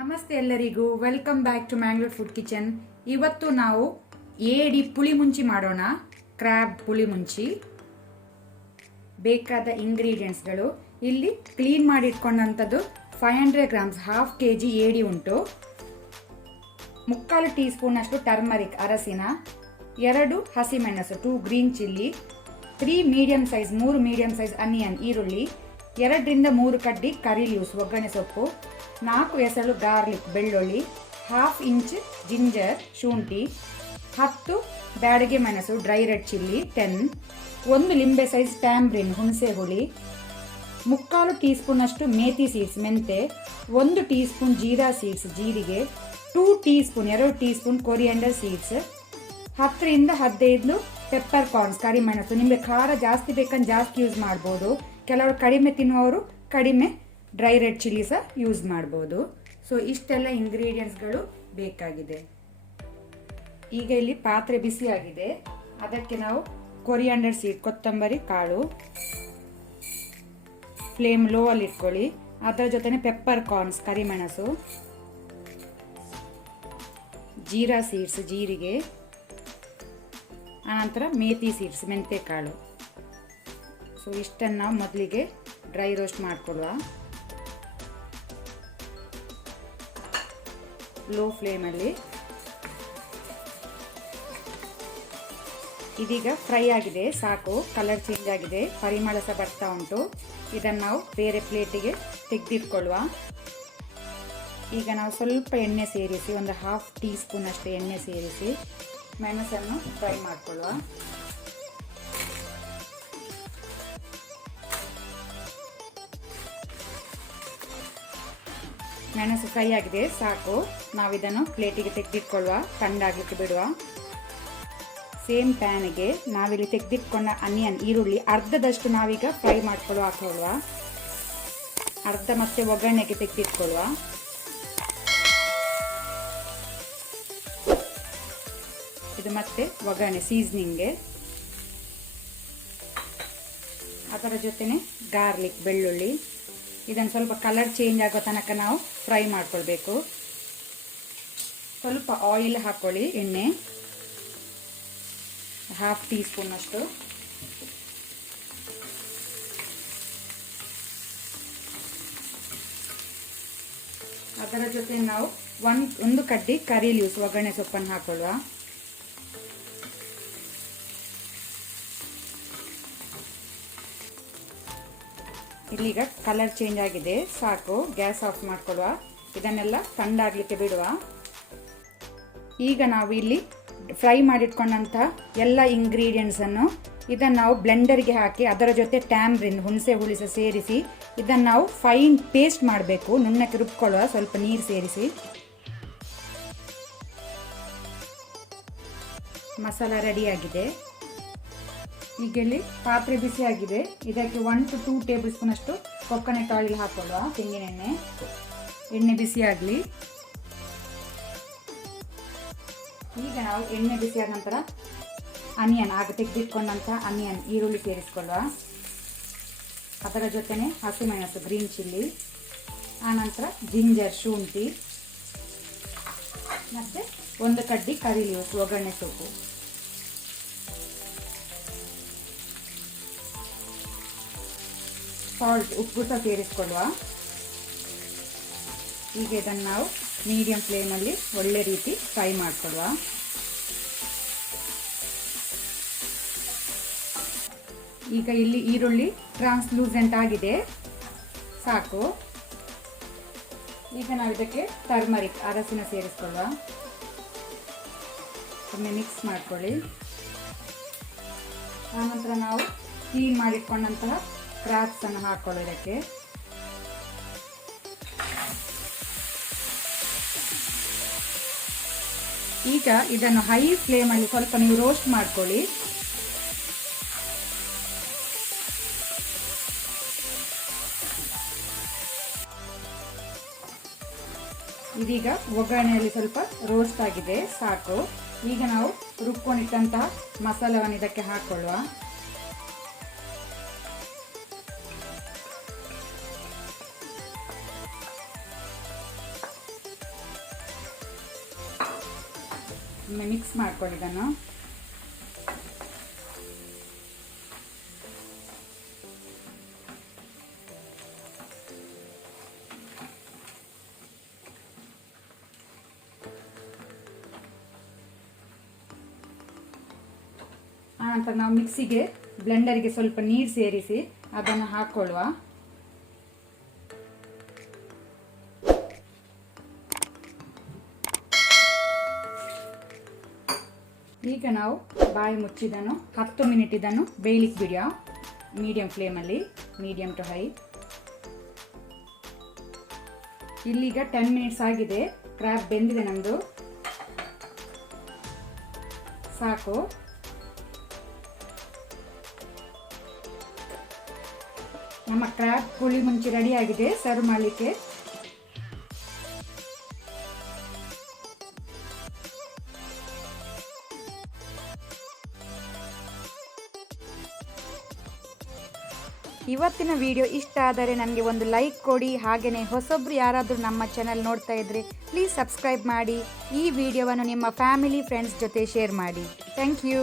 ನಮಸ್ತೆ ಎಲ್ಲರಿಗೂ, welcome back to Mangalore food kitchen. ಇವತ್ತು ನಾವು ಏಡಿ ಪುಳಿಮುಂಚಿ ಮಾಡೋಣ. ಕ್ರ್ಯಾಬ್ ಪುಳಿಮುಂಚಿ. ಬೇಕಾದ ಇಂಗ್ರೀಡಿಯೆಂಟ್ಸ್ಗಳು ಇಲ್ಲಿ ಕ್ಲೀನ್ ಮಾಡಿ ಇಟ್ಕೊಂಡಂಥದ್ದು 500 ಗ್ರಾಮ್ಸ್, ಹಾಫ್ kg ಏಡಿ ಉಂಟು. 3/4 ಟೀ ಸ್ಪೂನ್ ಅಷ್ಟು ಟರ್ಮರಿಕ್ ಅರಸಿನ, 2 ಹಸಿಮೆಣಸು, 2 green chilli, 3 medium size onion ಈರುಳ್ಳಿ, 2 ರಿಂದ 3 ಕಡ್ಡಿ ಕರಿ ಲೀವ್ಸ್ ಒಗ್ಗರಣೆ ಸೊಪ್ಪು, 4 ಎಸಳು ಗಾರ್ಲಿಕ್ ಬೆಳ್ಳುಳ್ಳಿ, 1/2 ಇಂಚ್ ಜಿಂಜರ್ ಶುಂಠಿ, 10 ಬ್ಯಾಡಗೆ ಮೆಣಸು ಡ್ರೈ ರೆಡ್ ಚಿಲ್ಲಿ, 10 1 ಲಿಂಬೆ ಸೈಜ್ ಟ್ಯಾಮ್ರಿನ್ ಹುಣಸೆ ಹುಳಿ, 3/4 ಟೀ ಸ್ಪೂನ್ ಅಷ್ಟು ಮೇಥಿ ಸೀಡ್ಸ್ ಮೆಂತೆ, 1 ಟೀ ಸ್ಪೂನ್ ಜೀರಾ ಸೀಡ್ಸ್ ಜೀರಿಗೆ, 2 ಟೀ ಸ್ಪೂನ್ ಕೊರಿಯಂಡರ್ ಸೀಡ್ಸ್, 10 ರಿಂದ 15 ಪೆಪ್ಪರ್ ಕಾರ್ನ್ಸ್ ಕರಿಮೆಣಸು. ನಿಮಗೆ ಖಾರ ಜಾಸ್ತಿ ಬೇಕಂದ್ರೆ ಜಾಸ್ತಿ ಯೂಸ್ ಮಾಡ್ಬೋದು. ಕೆಲವರು ಕಡಿಮೆ ತಿನ್ನುವವರು ಕಡಿಮೆ ಡ್ರೈ ರೆಡ್ ಚಿಲ್ಲಿ ಸಹ ಯೂಸ್ ಮಾಡ್ಬೋದು. ಸೊ ಇಷ್ಟೆಲ್ಲ ಇಂಗ್ರೀಡಿಯೆಂಟ್ಸ್ಗಳು ಬೇಕಾಗಿದೆ. ಈಗ ಇಲ್ಲಿ ಪಾತ್ರೆ ಬಿಸಿ ಆಗಿದೆ. ಅದಕ್ಕೆ ನಾವು ಕೊರಿಯಾಂಡರ್ ಸೀಡ್ ಕೊತ್ತಂಬರಿ ಕಾಳು ಫ್ಲೇಮ್ ಲೋ ಅಲ್ಲಿ ಇಟ್ಕೊಳ್ಳಿ. ಅದರ ಜೊತೆನೆ ಪೆಪ್ಪರ್ ಕಾರ್ನ್ಸ್ ಕರಿಮೆಣಸು, ಜೀರಾ ಸೀಡ್ಸ್ ಜೀರಿಗೆ, ಆನಂತರ ಮೇಥಿ ಸೀಡ್ಸ್ ಮೆಂತೆ ಕಾಳು. ಸೊ ಇಷ್ಟನ್ನು ನಾವು ಮೊದಲಿಗೆ ಡ್ರೈ ರೋಸ್ಟ್ ಮಾಡಿಕೊಳ್ಳುವ. ಲೋ ಫ್ಲೇಮಲ್ಲಿ. ಇದೀಗ ಫ್ರೈ ಆಗಿದೆ, ಸಾಕು. ಕಲರ್ ಚೇಂಜ್ ಆಗಿದೆ, ಪರಿಮಳ ಸಹ ಬರ್ತಾ ಉಂಟು. ಇದನ್ನು ನಾವು ಬೇರೆ ಪ್ಲೇಟಿಗೆ ತೆಗೆದಿಟ್ಕೊಳ್ಳುವ. ಈಗ ನಾವು ಸ್ವಲ್ಪ ಎಣ್ಣೆ ಸೇರಿಸಿ, ಒಂದು 1/2 ಟೀ ಸ್ಪೂನ್ ಅಷ್ಟು ಎಣ್ಣೆ ಸೇರಿಸಿ ಮೆಣಸನ್ನು ಫ್ರೈ ಮಾಡಿಕೊಳ್ಳುವ. ಮೆಣಸು ಫ್ರೈ ಆಗಿದೆ, ಸಾಕು. ನಾವು ಇದನ್ನು ಪ್ಲೇಟಿಗೆ ತೆಗೆದಿಟ್ಕೊಳ್ಳುವ, ತಣ್ಣಗಾಗಲಿಕ್ಕೆ ಬಿಡುವ. ಸೇಮ್ ಪ್ಯಾನಿಗೆ ನಾವಿಲ್ಲಿ ತೆಗೆದಿಟ್ಕೊಂಡ ಅನಿಯನ್ ಈರುಳ್ಳಿ ಅರ್ಧದಷ್ಟು ನಾವೀಗ ಫ್ರೈ ಹಾಕೊಳ್ಳುವ. ಅರ್ಧ ಮತ್ತೆ ಒಗ್ಗರಣೆಗೆ ತೆಗೆದಿಟ್ಕೊಳ್ಳುವ. ಇದು ಮತ್ತೆ ಒಗ್ಗರಣೆ ಸೀಸನಿಂಗ್ಗೆ. ಅದರ ಜೊತೆನೆ ಗಾರ್ಲಿಕ್ ಬೆಳ್ಳುಳ್ಳಿ. ಇದನ್ನು ಸ್ವಲ್ಪ ಕಲರ್ ಚೇಂಜ್ ಆಗೋ ತನಕ ನಾವು ಫ್ರೈ ಮಾಡ್ಕೊಳ್ಬೇಕು. ಸ್ವಲ್ಪ ಆಯಿಲ್ ಹಾಕೊಳ್ಳಿ, ಎಣ್ಣೆ 1/2 ಟೀ ಸ್ಪೂನ್ ಅಷ್ಟು. ಅದರ ಜೊತೆ ನಾವು ಒಂದು ಕಡ್ಡಿ ಕರಿ ಲೀವ್ಸ್ ಒಗ್ಗರಣೆ ಸೊಪ್ಪನ್ನು ಹಾಕೊಳ್ಳುವ. ಇಲ್ಲಿಗ ಕಲರ್ ಚೇಂಜ್ ಆಗಿದೆ, ಸಾಕು. ಗ್ಯಾಸ್ ಆಫ್ ಮಾಡ್ಕೊಳ್ಳುವ. ಇದನ್ನೆಲ್ಲ ತಣ್ಣಗಾಗಲಿಕ್ಕೆ ಬಿಡುವ. ಈಗ ನಾವು ಇಲ್ಲಿ ಫ್ರೈ ಮಾಡಿಟ್ಕೊಂಡಂಥ ಎಲ್ಲ ಇಂಗ್ರೀಡಿಯೆಂಟ್ಸನ್ನು ಇದನ್ನು ನಾವು ಬ್ಲೆಂಡರ್ಗೆ ಹಾಕಿ ಅದರ ಜೊತೆ ಟ್ಯಾಮ್ರಿನ್ ಹುಣಸೆ ಹುಳಿ ಸಹ ಸೇರಿಸಿ ಇದನ್ನು ನಾವು ಫೈನ್ ಪೇಸ್ಟ್ ಮಾಡಬೇಕು. ನುಣ್ಣಕ್ಕೆ ರುಬ್ಕೊಳ್ಳುವ, ಸ್ವಲ್ಪ ನೀರು ಸೇರಿಸಿ. ಮಸಾಲ ರೆಡಿಯಾಗಿದೆ. ಈಗ ಇಲ್ಲಿ ಪಾತ್ರೆ ಬಿಸಿ ಆಗಿದೆ. ಇದಕ್ಕೆ 1 to 2 ಟೇಬಲ್ ಸ್ಪೂನ್ ಅಷ್ಟು ಕೊಕೊನಟ್ ಆಯಿಲ್ ಹಾಕೊಳ್ಳುವ. ತೆಂಗಿನ ಎಣ್ಣೆ ಬಿಸಿ ಆಗಲಿ. ಈಗ ನಾವು ಎಣ್ಣೆ ಬಿಸಿಯಾದ ನಂತರ ಅನಿಯನ್ ಆಗ ತೆಗೆದಿಟ್ಕೊಂಡಂಥ ಅನಿಯನ್ ಈರುಳ್ಳಿ ಸೇರಿಸ್ಕೊಳ್ಳುವ. ಅದರ ಜೊತೆನೆ ಹಸಿಮೆಣಸು ಗ್ರೀನ್ ಚಿಲ್ಲಿ, ಆನಂತರ ಜಿಂಜರ್ ಶುಂಠಿ ಮತ್ತು 1 ಕಡ್ಡಿ ಕರಿ ಲೀವ್ಸ್ ಒಗ್ಗರಣೆ ಸೊಪ್ಪು. ಸಾಲ್ಟ್ ಉಪ್ಪು ಸಹ ಸೇರಿಸ್ಕೊಳ್ಳುವ. ಈಗ ಇದನ್ನು ನಾವು ಮೀಡಿಯಂ ಫ್ಲೇಮಲ್ಲಿ ಒಳ್ಳೆ ರೀತಿ ಫ್ರೈ ಮಾಡಿಕೊಳ್ಳುವ. ಈಗ ಇಲ್ಲಿ ಈರುಳ್ಳಿ ಟ್ರಾನ್ಸ್ಲೂಸೆಂಟ್ ಆಗಿದೆ, ಸಾಕು. ಈಗ ನಾವು ಇದಕ್ಕೆ ಟರ್ಮರಿಕ್ ಅರಸಿನ ಸೇರಿಸ್ಕೊಳ್ಳುವ. ಒಮ್ಮೆ ಮಿಕ್ಸ್ ಮಾಡ್ಕೊಳ್ಳಿ. ಆನಂತರ ನಾವು ಕ್ಲೀನ್ ಮಾಡಿಟ್ಕೊಂಡಂತಹ ಕ್ರಾಬ್ಸ್ ಅನ್ನು ಹಾಕೊಳ್ಳೋದಕ್ಕೆ. ಈಗ ಇದನ್ನು ಹೈ ಫ್ಲೇಮಲ್ಲಿ ಸ್ವಲ್ಪ ನೀವು ರೋಸ್ಟ್ ಮಾಡ್ಕೊಳ್ಳಿ. ಇದೀಗ ಒಗ್ಗರಣೆಯಲ್ಲಿ ಸ್ವಲ್ಪ ರೋಸ್ಟ್ ಆಗಿದೆ, ಸಾಕು. ಈಗ ನಾವು ರುಬ್ಕೊಂಡಿಟ್ಟಂತಹ ಮಸಾಲವನ್ನು ಇದಕ್ಕೆ ಹಾಕೊಳ್ಳುವ. ಒಮ್ಮೆ ಮಿಕ್ಸ್ ಮಾಡ್ಕೊಳ್ಳಿ ಇದನ್ನು. ಆನಂತರ ನಾವು ಮಿಕ್ಸಿಗೆ ಬ್ಲೆಂಡರ್ಗೆ ಸ್ವಲ್ಪ ನೀರು ಸೇರಿಸಿ ಅದನ್ನು ಹಾಕೊಳ್ಳುವ. ಈಗ ನಾವು ಬಾಯಿ ಮುಚ್ಚಿದನ್ನು 10 ಮಿನಿಟ್ ಇದನ್ನು ಬೇಯಲಿಕ್ಕೆ ಬಿಡುವ. ಮೀಡಿಯಂ ಫ್ಲೇಮಲ್ಲಿ, ಮೀಡಿಯಂ ಟು ಹೈ. ಇಲ್ಲಿಗ 10 ಮಿನಿಟ್ಸ್ ಆಗಿದೆ. ಕ್ರ್ಯಾಬ್ ಬೆಂದಿದೆ ನಮ್ಮದು, ಸಾಕು. ನಮ್ಮ ಕ್ರ್ಯಾಬ್ ಪುಳಿಮುಂಚಿ ರೆಡಿ ಆಗಿದೆ ಸರ್ವ್ ಮಾಡಲಿಕ್ಕೆ. ಇವತ್ತಿನ ವಿಡಿಯೋ ಇಷ್ಟ ಆದರೆ ನನಗೆ ಒಂದು ಲೈಕ್ ಕೊಡಿ. ಹಾಗೆಯೇ ಹೊಸೊಬ್ರು ಯಾರಾದರೂ ನಮ್ಮ ಚಾನಲ್ ನೋಡ್ತಾ ಇದ್ದರೆ ಪ್ಲೀಸ್ ಸಬ್ಸ್ಕ್ರೈಬ್ ಮಾಡಿ. ಈ ವಿಡಿಯೋವನ್ನು ನಿಮ್ಮ ಫ್ಯಾಮಿಲಿ ಫ್ರೆಂಡ್ಸ್ ಜೊತೆ ಶೇರ್ ಮಾಡಿ. Thank you.